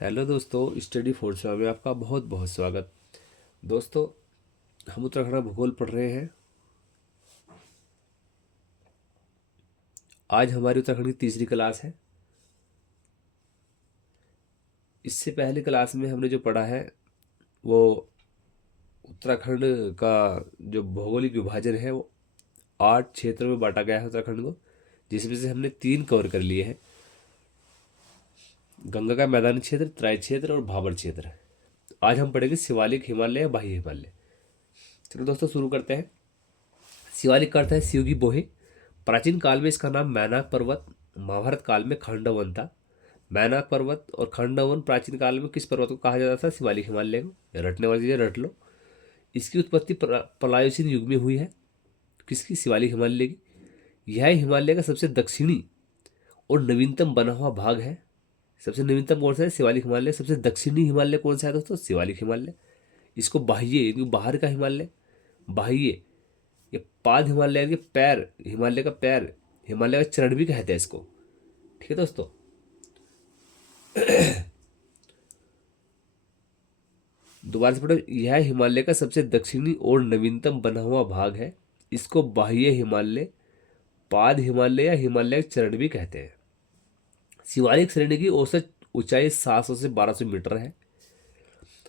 Hello दोस्तों, study four सेवा में आपका बहुत बहुत स्वागत। दोस्तों, हम उत्तराखंड का भूगोल पढ़ रहे हैं। आज हमारी उत्तराखंड की तीसरी क्लास है। इससे पहली क्लास में हमने जो पढ़ा है वो उत्तराखंड का जो भौगोलिक विभाजन है वो 8 क्षेत्रों में बांटा गया है उत्तराखंड को, जिसमें से हमने 3 कवर कर लिए हैं। गंगा का मैदानी क्षेत्र, तराई क्षेत्र और भाबर क्षेत्र। आज हम पढ़ेंगे शिवालिक हिमालय या बाह्य हिमालय। चलो दोस्तों, शुरू करते हैं। शिवालिक का अर्थ है शिव की बोहे। प्राचीन काल में इसका नाम मैनाक पर्वत, महाभारत काल में खंडवन था। मैनाक पर्वत और खंडवन प्राचीन काल में किस पर्वत को कहा जाता था? शिवालिक हिमालय को। रटने वाली चीज़ें रट लो। इसकी उत्पत्ति पलायुशीन युग में हुई है। किसकी? शिवालिक हिमालय की। यह हिमालय का सबसे दक्षिणी और नवीनतम बना हुआ भाग है। सबसे नवीनतम कौन सा है? शिवालिक हिमालय। सबसे दक्षिणी हिमालय कौन सा है दोस्तों? शिवालिक हिमालय। इसको बाह्य यानी बाहर का हिमालय, बाह्य ये पाद हिमालय के पैर, हिमालय का पैर, हिमालय का चरण भी कहते हैं इसको। ठीक है दोस्तों। दोबारा से पढ़ो। यह हिमालय का सबसे दक्षिणी और नवीनतम बना हुआ भाग है। इसको बाह्य हिमालय, पाद हिमालय या हिमालय चरण भी कहते हैं। शिवालिक श्रेणी की औसत ऊंचाई 700 से 1200 मीटर है।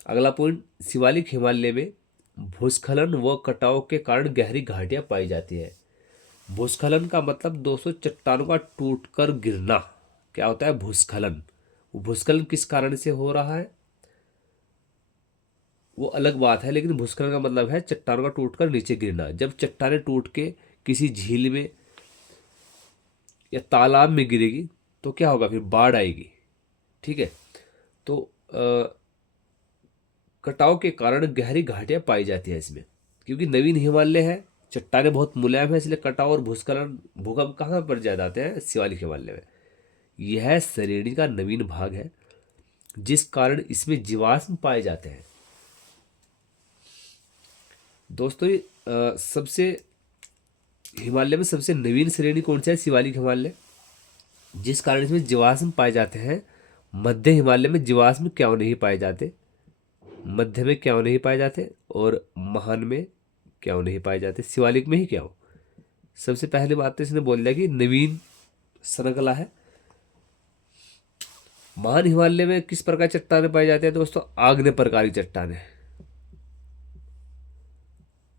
अगला पॉइंट, शिवालिक हिमालय में भूस्खलन व कटाव के कारण गहरी घाटियां पाई जाती है। भूस्खलन का मतलब दोस्तों चट्टानों का टूटकर गिरना। क्या होता है? भूस्खलन। वो भूस्खलन किस कारण से हो रहा है वो अलग बात है, लेकिन भूस्खलन का मतलब है चट्टानों का टूटकर नीचे गिरना। जब चट्टानें टूट के किसी झील में या तालाब में गिरेगी तो क्या होगा? फिर बाढ़ आएगी। ठीक है। तो कटाव के कारण गहरी घाटियां पाई जाती है इसमें, क्योंकि नवीन हिमालय है, चट्टानें बहुत मुलायम है, इसलिए कटाव और भूस्खलन भूकंप कहाँ पर ज्यादा आते हैं? शिवालिक हिमालय में। यह श्रेणी का नवीन भाग है, जिस कारण इसमें जीवाश्म पाए जाते हैं। दोस्तों, ये सबसे हिमालय में सबसे नवीन श्रेणी कौन सा है? शिवालिक हिमालय। जिस कारण इसमें जीवाश्म पाए जाते हैं। मध्य हिमालय में जीवाश्म क्यों नहीं पाए जाते? मध्य में क्यों नहीं पाए जाते और महान में क्यों नहीं पाए जाते? शिवालिक में ही क्यों? सबसे पहले बात तो इसने बोल दिया कि नवीन श्रृंखला है। महान हिमालय में किस प्रकार चट्टानें पाई जाती है दोस्तों? आग्नेय प्रकार की चट्टानें।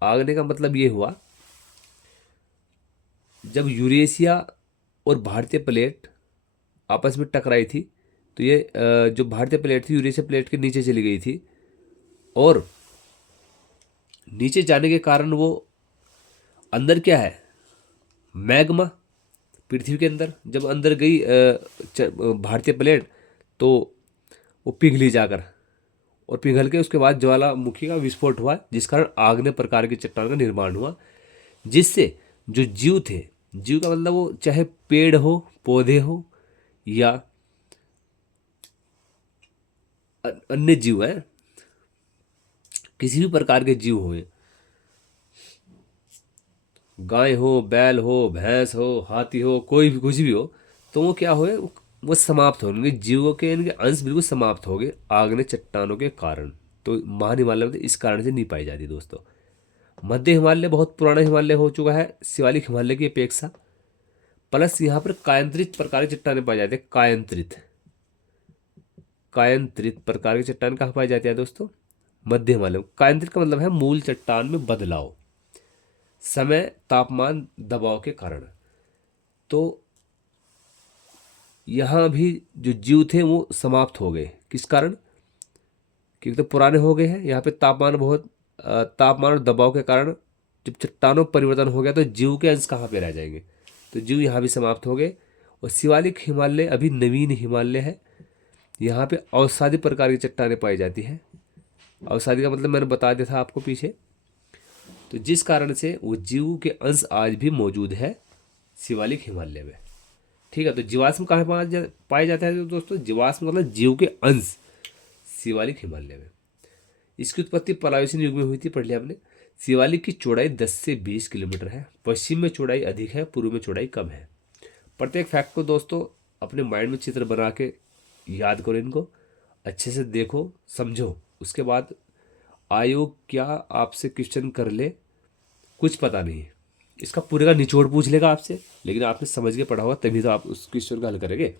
आग्नेय का मतलब ये हुआ, जब यूरेशिया और भारतीय प्लेट आपस में टकराई थी तो ये जो भारतीय प्लेट थी यूरेशिया प्लेट के नीचे चली गई थी, और नीचे जाने के कारण वो अंदर क्या है? मैग्मा। पृथ्वी के अंदर जब अंदर गई भारतीय प्लेट तो वो पिघली जाकर, और पिघल के उसके बाद ज्वालामुखी का विस्फोट हुआ, जिस कारण आग्नेय प्रकार की चट्टान का निर्माण हुआ, जिससे जो जीव थे, जीव का मतलब वो चाहे पेड़ हो, पौधे हो या अन्य जीव है, किसी भी प्रकार के जीव हुए, गाय हो, बैल हो, भैंस हो, हाथी हो, कोई भी कुछ भी हो, तो वो क्या हुए? वो समाप्त हो, उनके जीवों के इनके अंश बिल्कुल समाप्त हो गए आग्नेय चट्टानों के कारण। तो महान हिमालय में इस कारण से नहीं पाई जाती दोस्तों। मध्य हिमालय बहुत पुराना हिमालय हो चुका है शिवालिक हिमालय की अपेक्षा। प्लस यहाँ पर कायंत्रित प्रकार की चट्टानें पाई जाती है। कायंत्रित, कायंत्रित प्रकार की चट्टान कहाँ पाई जाती है दोस्तों? मध्य हिमालय में। कायंत्रित का मतलब है मूल चट्टान में बदलाव, समय, तापमान, दबाव के कारण। तो यहाँ भी जो जीव थे वो समाप्त हो गए। किस कारण? क्योंकि तो पुराने हो गए हैं। यहाँ पे तापमान बहुत तापमान और दबाव के कारण जब चट्टानों में परिवर्तन हो गया तो जीव के अंश कहाँ पे रह जाएंगे? तो जीव यहाँ भी समाप्त हो गए। और शिवालिक हिमालय अभी नवीन हिमालय है। यहाँ पे अवसादी प्रकार की चट्टानें पाई जाती हैं। अवसादी का मतलब मैंने बता दिया था आपको पीछे। तो जिस कारण से वो जीव के अंश आज भी मौजूद है शिवालिक हिमालय में। ठीक है। तो जीवाश्म कहाँ पाए जाते हैं दोस्तों? जीवाश्म मतलब जीव के अंश शिवालिक हिमालय में। इसकी उत्पत्ति पलायुशीन युग में हुई थी, पढ़ लिया हमने। शिवालिक की चौड़ाई 10 से 20 किलोमीटर है। पश्चिम में चौड़ाई अधिक है, पूर्व में चौड़ाई कम है। प्रत्येक फैक्ट को दोस्तों अपने माइंड में चित्र बना के याद करो इनको। अच्छे से देखो समझो, उसके बाद आयोग क्या आपसे क्वेश्चन कर ले कुछ पता नहीं है, इसका पूरे का निचोड़ पूछ लेगा आपसे, लेकिन आपने समझ के पढ़ा होगा तभी तो आप उस क्वेश्चन का हल करेंगे।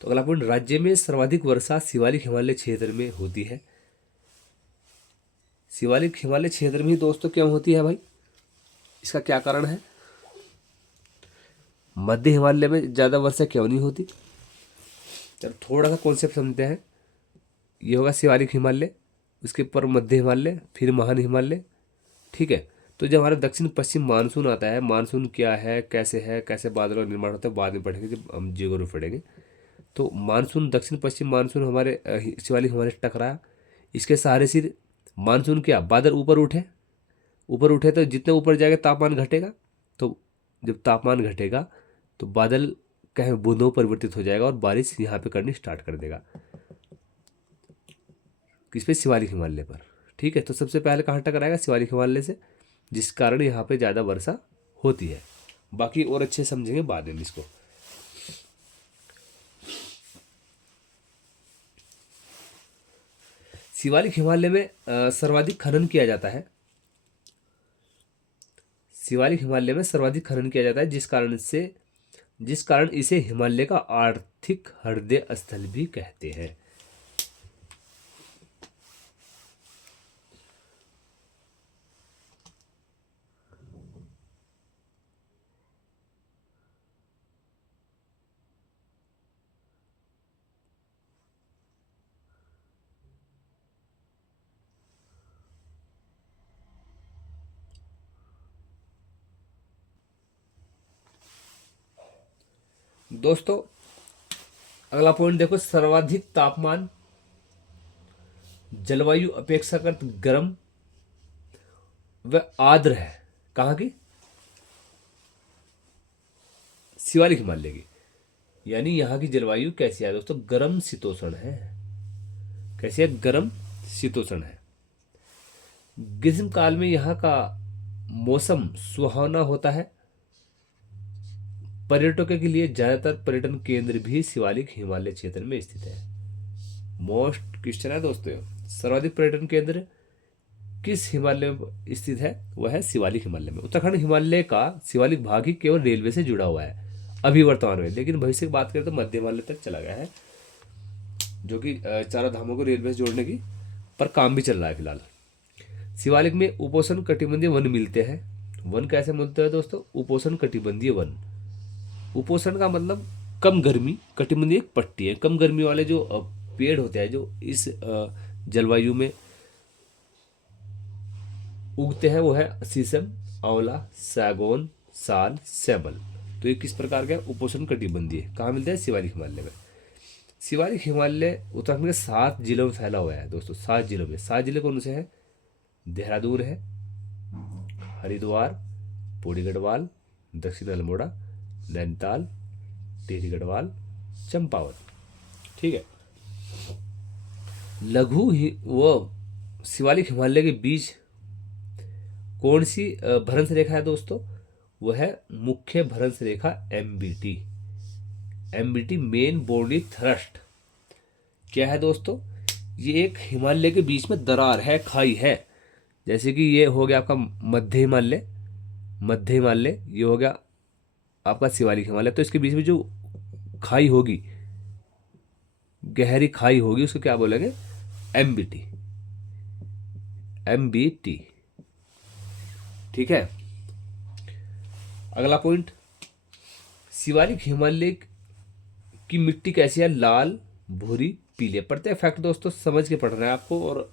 तो अगला पॉइंट, राज्य में सर्वाधिक वर्षा शिवालिक हिमालय क्षेत्र में होती है। शिवालिक हिमालय क्षेत्र में ही दोस्तों क्यों होती है भाई, इसका क्या कारण है? मध्य हिमालय में ज़्यादा वर्षा क्यों नहीं होती? चलो थोड़ा सा कॉन्सेप्ट समझते हैं। ये होगा शिवालिक हिमालय, उसके ऊपर मध्य हिमालय, फिर महान हिमालय, ठीक है। तो जब हमारा दक्षिण पश्चिम मानसून आता है, मानसून क्या है, कैसे बादलों का निर्माण होता है, बाद में पढ़ेंगे जब हम जियोग्राफी पढ़ेंगे। तो मानसून, दक्षिण पश्चिम मानसून हमारे शिवालिक हिमालय से टकराया, इसके सहारे से मानसून क्या, बादल ऊपर उठे, ऊपर उठे तो जितने ऊपर जाएगा तापमान घटेगा, तो जब तापमान घटेगा तो बादल कहीं बूंदों परिवर्तित हो जाएगा और बारिश यहाँ पे करनी स्टार्ट कर देगा, किस पे, शिवालिक हिमालय पर, ठीक है। तो सबसे पहले कहाँ टकराएगा, शिवालिक हिमालय से, जिस कारण यहाँ पे ज़्यादा वर्षा होती है। बाकी और अच्छे समझेंगे बाद में इसको। शिवालिक हिमालय में सर्वाधिक खनन किया जाता है, शिवालिक हिमालय में सर्वाधिक खनन किया जाता है, जिस कारण इसे हिमालय का आर्थिक हृदय स्थल भी कहते हैं। दोस्तों अगला पॉइंट देखो, सर्वाधिक तापमान जलवायु अपेक्षाकृत गर्म व आर्द्र है, कहाँ की, शिवालिक हिमालय की। यानी यहाँ की जलवायु कैसी है दोस्तों, गर्म शीतोष्ण है। कैसी है, गर्म शीतोष्ण है। ग्रीष्म काल में यहाँ का मौसम सुहावना होता है। पर्यटकों के लिए ज्यादातर पर्यटन केंद्र भी शिवालिक हिमालय क्षेत्र में स्थित है। मोस्ट क्वेश्चन है दोस्तों, सर्वाधिक पर्यटन केंद्र किस हिमालय में स्थित है, वह है शिवालिक हिमालय में। उत्तराखंड हिमालय का शिवालिक भाग ही केवल रेलवे से जुड़ा हुआ है अभी वर्तमान में, लेकिन भविष्य की बात करें तो मध्य हिमालय तक चला गया है, जो कि चारों धामों को रेलवे से जोड़ने की पर काम भी चल रहा है फिलहाल। शिवालिक में उपोष्ण कटिबंधीय वन मिलते हैं। वन कैसे मिलते हैं दोस्तों, उपोष्ण कटिबंधीय वन। उपोष्ण का मतलब कम गर्मी, कटिबंधीय एक पट्टी है, कम गर्मी वाले जो पेड़ होते हैं जो इस जलवायु में उगते हैं, वो है शीशम, आंवला, सागौन, साल, सैमल। तो ये किस प्रकार का उपोष्ण कटिबंधीय है, कहाँ मिलता है, शिवालिक हिमालय में। शिवालिक हिमालय उत्तराखंड के 7 जिलों में फैला हुआ है दोस्तों, 7 जिलों में। 7 जिले कौन से हैं, देहरादून है, हरिद्वार, पौड़ी गढ़वाल, दक्षिण अल्मोड़ा, नैनीताल, टिहरी गढ़वाल, चंपावत, ठीक है। लघु ही वो शिवालिक हिमालय के बीच कौन सी भ्रंश रेखा है दोस्तों, वो है मुख्य भ्रंश रेखा MBT. MBT main body thrust क्या है दोस्तों, ये एक हिमालय के बीच में दरार है, खाई है। जैसे कि ये हो गया आपका मध्य हिमालय, मध्य हिमालय, ये हो गया आपका शिवालिक हिमालय। तो इसके बीच में जो खाई होगी, गहरी खाई होगी, उसको क्या बोलेंगे, एमबीटी, एमबीटी, ठीक है। अगला पॉइंट, शिवालिक हिमालय की मिट्टी कैसी है, लाल, भूरी, पीले। प्रत्येक फैक्ट दोस्तों समझ के पढ़ रहे हैं आपको और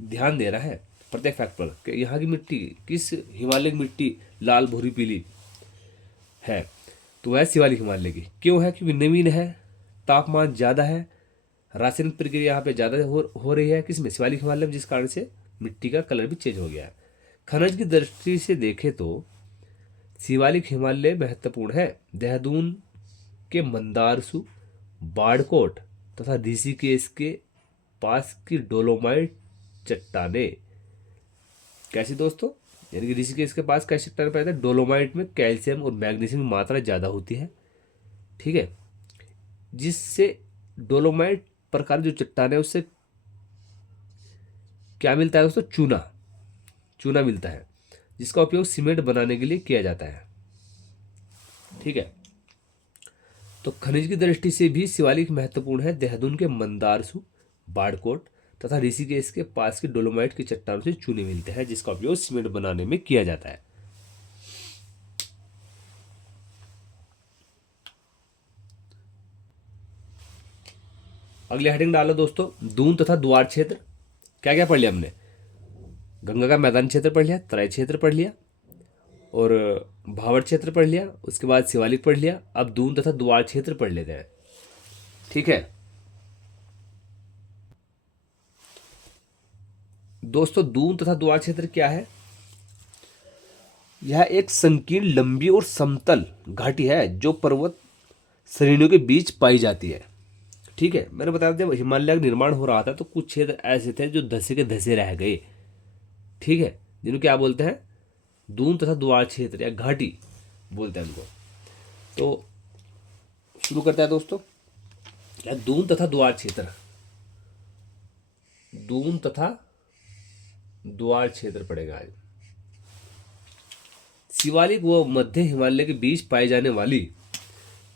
ध्यान दे रहा है प्रत्येक फैक्ट पर कि यहाँ की मिट्टी, किस हिमालय की मिट्टी लाल, भूरी, पीली है, तो वह शिवालिक हिमालय की। क्यों है, क्योंकि नवीन है, तापमान ज़्यादा है, रासायनिक प्रक्रिया यहाँ पे ज़्यादा हो रही है किसमें, शिवालिक हिमालय में, जिस कारण से मिट्टी का कलर भी चेंज हो गया है। खनिज की दृष्टि से देखें तो शिवालिक हिमालय महत्वपूर्ण है। देहरादून के मंदारसू, बाड़कोट तथा ऋषिकेश के पास की डोलोमाइट चट्टाने कैसी दोस्तों, यानी कि ऋषिकेश के पास कैसी चट्टाने पाए जाते हैं, डोलोमाइट में कैल्शियम और मैग्नीशियम की मात्रा ज़्यादा होती है, ठीक है, जिससे डोलोमाइट प्रकार जो चट्टान है उससे क्या मिलता है दोस्तों? चूना। चूना मिलता है, जिसका उपयोग सीमेंट बनाने के लिए किया जाता है। ठीक है, तो खनिज की दृष्टि से भी शिवालिक महत्वपूर्ण है। देहरादून के मंदारसू, बाड़कोट तथा ऋषिकेश के पास की डोलोमाइट की चट्टानों से चूने मिलते हैं, जिसका उपयोग सीमेंट बनाने में किया जाता है। अगली हेडिंग डालो दोस्तों, दून तथा द्वार क्षेत्र। क्या क्या पढ़ लिया हमने? गंगा का मैदान क्षेत्र पढ़ लिया, तराई क्षेत्र पढ़ लिया, और भावर क्षेत्र पढ़ लिया, उसके बाद शिवालिक पढ़ लिया। अब दून तथा द्वार क्षेत्र पढ़ लेते हैं। ठीक है दोस्तों, दून तथा द्वार क्षेत्र क्या है? यह एक संकीर्ण, लंबी और समतल घाटी है जो पर्वत श्रेणियों के बीच पाई जाती है। ठीक है, मैंने बताया जब हिमालय का निर्माण हो रहा था तो कुछ क्षेत्र ऐसे थे जो धसे के धसे रह गए। ठीक है, जिनको क्या बोलते हैं? दून तथा द्वार क्षेत्र या घाटी बोलते हैं उनको। तो शुरू करते हैं दोस्तों। क्या दून तथा द्वार क्षेत्र? दून तथा द्वार क्षेत्र पड़ेगा आज। शिवालिक व मध्य हिमालय के बीच पाई जाने वाली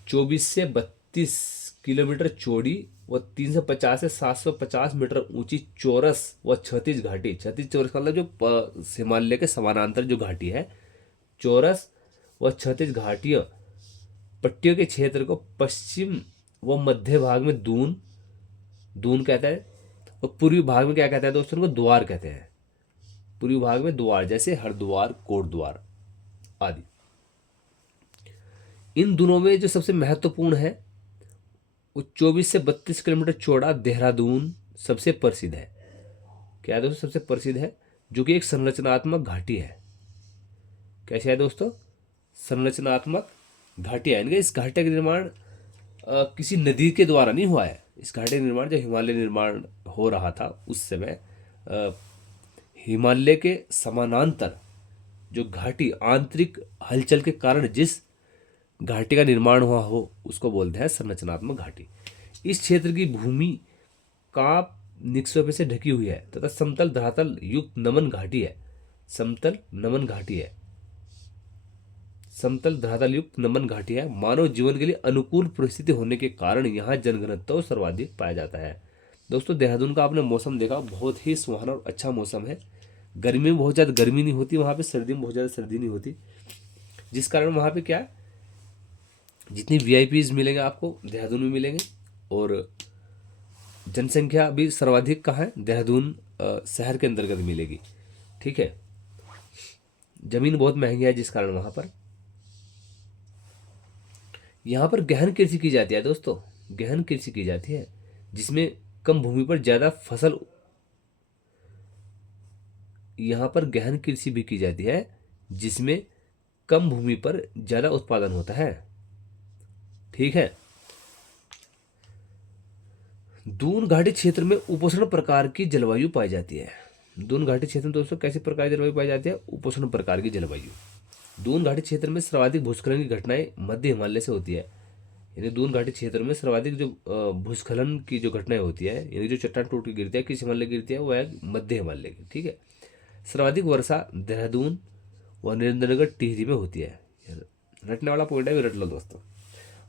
24 से 32 किलोमीटर चौड़ी व 350 से 750 मीटर ऊंची चौरस व क्षैतिज घाटी। क्षैतिज चौरस का मतलब जो हिमालय के समानांतर जो घाटी है, चौरस व क्षैतिज घाटियों पट्टियों के क्षेत्र को पश्चिम व मध्य भाग में दून दून कहता है, और पूर्वी भाग में क्या कहता है दोस्तों? उनको द्वार कहते हैं। पूर्वी भाग में द्वार, जैसे हरिद्वार, कोटद्वार आदि। इन दोनों में जो सबसे महत्वपूर्ण है वो 24 से 32 किलोमीटर चौड़ा देहरादून सबसे प्रसिद्ध है। क्या है दोस्तों? सबसे प्रसिद्ध है, जो कि एक संरचनात्मक घाटी है। कैसे है दोस्तों? संरचनात्मक घाटी है। इनके इस घाटी का निर्माण किसी नदी के द्वारा नहीं हुआ है। इस घाटी का निर्माण जब हिमालय निर्माण हो रहा था उस समय हिमालय के समानांतर जो घाटी आंतरिक हलचल के कारण जिस घाटी का निर्माण हुआ हो उसको बोलते हैं संरचनात्मक घाटी। इस क्षेत्र की भूमि कांप निक्षेपों से ढकी हुई है तथा समतल धरातल युक्त नमन घाटी है। समतल नमन घाटी है, समतल धरातल युक्त नमन घाटी है। मानव जीवन के लिए अनुकूल परिस्थिति होने के कारण यहाँ जनघनत्व सर्वाधिक पाया जाता है। दोस्तों, देहरादून का आपने मौसम देखा, बहुत ही सुहाना और अच्छा मौसम है। गर्मी में बहुत ज़्यादा गर्मी नहीं होती वहाँ पे, सर्दी में बहुत ज़्यादा सर्दी नहीं होती, जिस कारण वहाँ पे क्या जितनी वीआईपीज मिलेंगे आपको देहरादून में मिलेंगे। और जनसंख्या भी सर्वाधिक कहाँ है? देहरादून शहर के अंतर्गत मिलेगी। ठीक है, जमीन बहुत महंगी है जिस कारण वहाँ पर यहाँ पर गहन कृषि की जाती है। दोस्तों, गहन कृषि की जाती है जिसमें कम भूमि पर ज़्यादा फसल, यहाँ पर गहन कृषि भी की जाती है जिसमें कम भूमि पर ज़्यादा उत्पादन होता है। ठीक है, दून घाटी क्षेत्र में उपोष्ण प्रकार की जलवायु पाई जाती है। दून घाटी क्षेत्र में दोस्तों कैसे प्रकार की जलवायु पाई जाती है? उपोष्ण प्रकार की जलवायु। दून घाटी क्षेत्र में सर्वाधिक भूस्खलन की घटनाएं मध्य हिमालय से होती है। यानी दून घाटी क्षेत्र में सर्वाधिक जो भूस्खलन की जो घटनाएं होती है, यानी जो चट्टान टूट के गिरती है, किस हिमालय गिरती है? वो है मध्य हिमालय की। ठीक है, सर्वाधिक वर्षा देहरादून व नरेंद्रनगर टिहरी में होती है। रटने वाला पॉइंट है, रट लो दोस्तों।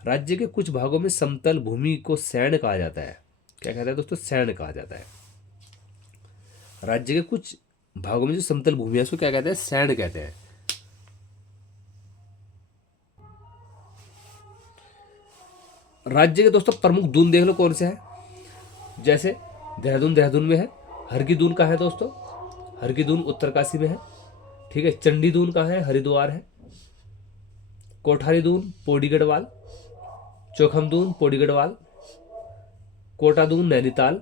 राज्य के कुछ भागों में समतल भूमि को सैंड कहा जाता है। क्या कहता है दोस्तों? सैंड कहा जाता है। राज्य के कुछ भागों में जो समतल भूमि है उसको क्या कहते हैं? सैंड कहते हैं। राज्य के दोस्तों प्रमुख दून देख लो कौन से हैं। जैसे देहरादून में है। हर की दून कहाँ है दोस्तों? हर की दून उत्तरकाशी में है। ठीक है, चंडी दून कहाँ है? हरिद्वार है। कोठारी दून पौड़ी गढ़वाल, चौखम दून पौड़ी गढ़वाल, कोटा दून नैनीताल,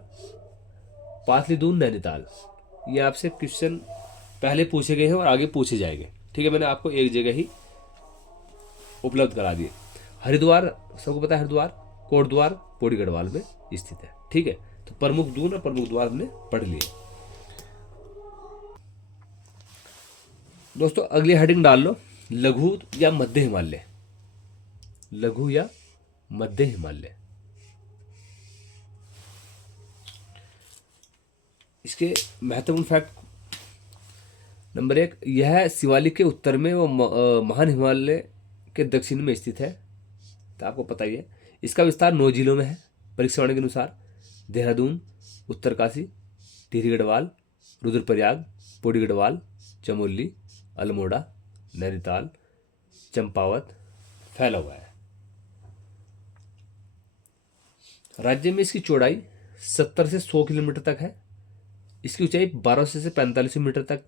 पाथली दून नैनीताल। ये आपसे क्वेश्चन पहले पूछे गए हैं और आगे पूछे जाएंगे। ठीक है, मैंने आपको एक जगह ही उपलब्ध करा दिए। हरिद्वार सबको पता है, हरिद्वार कोटद्वार पौड़ी गढ़वाल में स्थित है। ठीक है, तो प्रमुख दून और प्रमुख द्वार हमने पढ़ लिए। दोस्तों, अगली हेडिंग डाल लो, लघु या मध्य हिमालय। लघु या मध्य हिमालय। इसके महत्वपूर्ण फैक्ट नंबर 1, यह शिवालिक के उत्तर में व महान हिमालय के दक्षिण में स्थित है, तो आपको पता ही है। इसका विस्तार 9 जिलों में है परीक्षण के अनुसार: देहरादून, उत्तरकाशी, टिहरी गढ़वाल, रुद्रप्रयाग, पौड़ी गढ़वाल, चमोली, अल्मोड़ा, नैनीताल, चंपावत फैला हुआ है। राज्य में इसकी चौड़ाई 70 से 100 किलोमीटर तक है। इसकी ऊंचाई 1200 से 45 मीटर तक।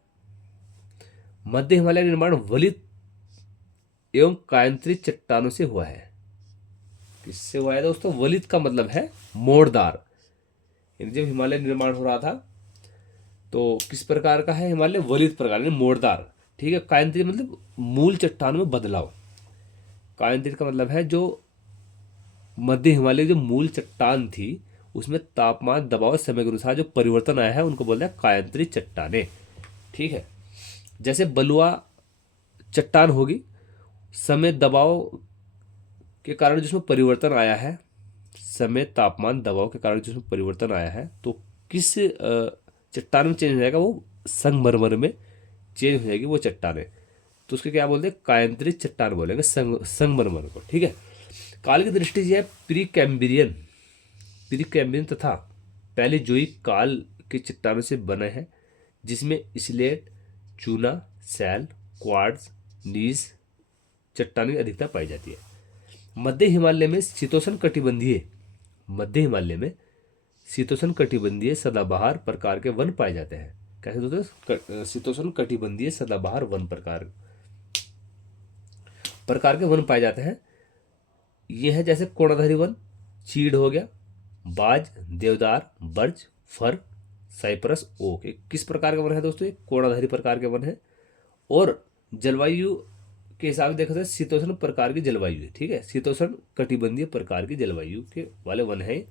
मध्य हिमालय का निर्माण वलित एवं कायांतरित चट्टानों से हुआ है। किससे हुआ है दोस्तों? वलित का मतलब है मोड़दार। जब हिमालय निर्माण हो रहा था तो किस प्रकार का है हिमालय? वलित प्रकार, मोड़दार। ठीक है। कायांतरित मतलब मूल चट्टानों में बदलाव। कायांतरित का मतलब है जो मध्य हिमालय जो मूल चट्टान थी उसमें तापमान, दबाव, समय के अनुसार जो परिवर्तन आया है उनको बोलते हैं कायांतरित चट्टानें। ठीक है। जैसे बलुआ चट्टान होगी, समय, दबाव के कारण जिसमें परिवर्तन आया है, समय, तापमान, दबाव के कारण जिसमें परिवर्तन आया है, तो किस चट्टान में चेंज हो जाएगा? वो संगमरमर में चेंज हो जाएगी वो चट्टानें। तो उसके क्या बोलते हैं? कायांतरित चट्टान बोलेंगे संगमरमर को। ठीक है। काल की दृष्टि से प्री कैम्ब्रियन तथा पहले जोइक काल के चट्टानों से बने हैं, जिसमें स्लेट, चूना, सैल, क्वार्ट्ज, नीस चट्टानों की अधिकता पाई जाती है। मध्य हिमालय में शीतोष्ण कटिबंधीय सदाबहार प्रकार के वन पाए जाते हैं। कैसे दोस्तों? शीतोष्ण कटिबंधीय सदाबहार वन प्रकार के वन पाए जाते हैं। ये है जैसे कोणाधारी वन, चीड़ हो गया, बाज, देवदार, बर्च, फर, साइप्रस, ओक। किस प्रकार का वन है दोस्तों? ये कोणाधारी प्रकार के वन है। और जलवायु के हिसाब से देखा जाए शीतोष्ण प्रकार की जलवायु है। ठीक है। शीतोष्ण कटिबंधीय प्रकार की जलवायु के वाले वन है।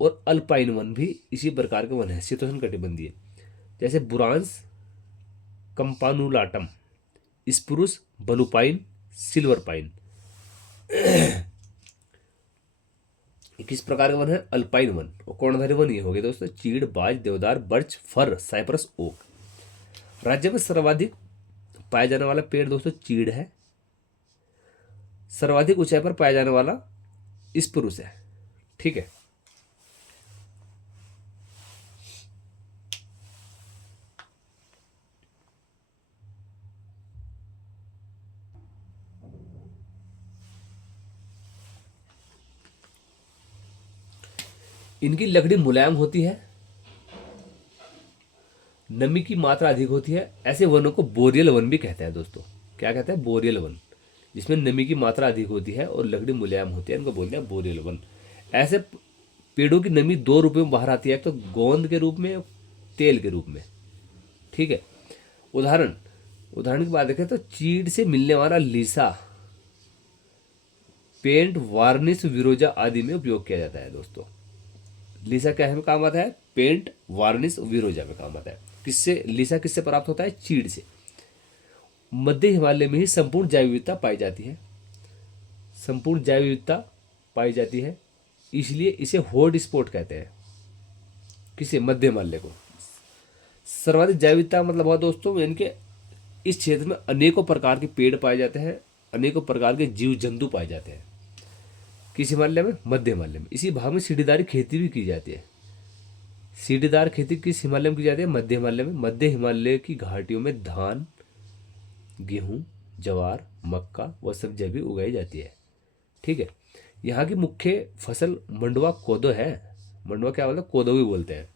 और अल्पाइन वन भी इसी प्रकार के वन है, शीतोष्ण कटिबंधीय, जैसे बुरांस, कंपानुलाटम, स्प्रूस, बलुपाइन, सिल्वर पाइन। किस प्रकार का वन है? Alpine one. और कोणाधारी वन ये हो गए दोस्तों चीड़, बाज, देवदार, बर्च, फर, साइप्रस, ओक। राज्य में सर्वाधिक पाया जाने वाला पेड़ दोस्तों चीड़ है। सर्वाधिक ऊंचाई पर पाया जाने वाला स्प्रूस है। ठीक है। इनकी लकड़ी मुलायम होती है, नमी की मात्रा अधिक होती है। ऐसे वनों को बोरियल वन भी कहते हैं दोस्तों। क्या कहते हैं? बोरियल वन, जिसमें नमी की मात्रा अधिक होती है और लकड़ी मुलायम होती है, इनको बोलते हैं बोरियल वन। ऐसे पेड़ों की नमी 2 रूप में बाहर आती है, एक तो गोंद के रूप में, तेल के रूप में। ठीक है। उदाहरण की बात देखें तो चीड़ से मिलने वाला लीसा पेंट, वार्निश, विरोजा आदि में उपयोग किया जाता है दोस्तों। लीसा क्या है में काम आता है? पेंट, वार्निश, विरोजा में काम आता है। किससे? लीसा किससे प्राप्त होता है? चीड़ से। मध्य हिमालय में ही संपूर्ण जैव विविधता पाई जाती है, इसलिए इसे हॉट स्पॉट कहते हैं। किसे? मध्य हिमालय को। सर्वाधिक जैव विविधता मतलब हुआ दोस्तों इनके इस क्षेत्र में अनेकों प्रकार के पेड़ पाए जाते हैं, अनेकों प्रकार के जीव जंतु पाए जाते हैं। किस हिमालय में? मध्य हिमालय में। इसी भाग में सीढ़ीदार खेती भी की जाती है। सीढ़ीदार खेती किस हिमालय में की जाती है? मध्य हिमालय में। मध्य हिमालय की घाटियों में धान, गेहूं, जवार, मक्का व सब्जियां भी उगाई जाती है। ठीक है। यहाँ की मुख्य फसल मंडुवा, कोदो है। मंडुवा क्या बोलते हैं? कोदो भी बोलते हैं।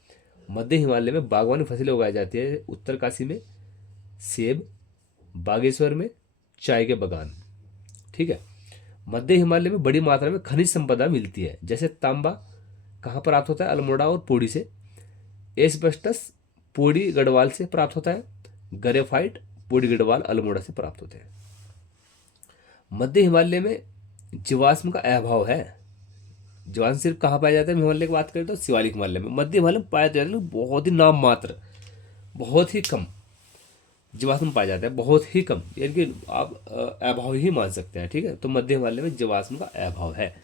मध्य हिमालय में बागवानी फसलें उगाई जाती है। उत्तरकाशी में सेब, बागेश्वर में चाय के बागान। ठीक है। मध्य हिमालय में बड़ी मात्रा में खनिज संपदा मिलती है, जैसे तांबा कहाँ प्राप्त होता है? अल्मोड़ा और पौड़ी से। एस्बेस्टस पौड़ी गढ़वाल से प्राप्त होता है। गरेफाइट पौड़ी गढ़वाल, अल्मोड़ा से प्राप्त होते हैं। मध्य हिमालय में जीवाश्म का अभाव है। जीवाश्म सिर्फ कहाँ पाया जाता है? हिमालय की बात करें तो शिवालिक हिमालय में। मध्य हिमालय में पाया जाता है बहुत ही नाम मात्र, बहुत ही कम जीवाश्म पाया जाता है, बहुत ही कम, यानी कि आप अभाव ही मान सकते हैं। ठीक है। तो मध्य हिमालय में जीवाश्म का अभाव है।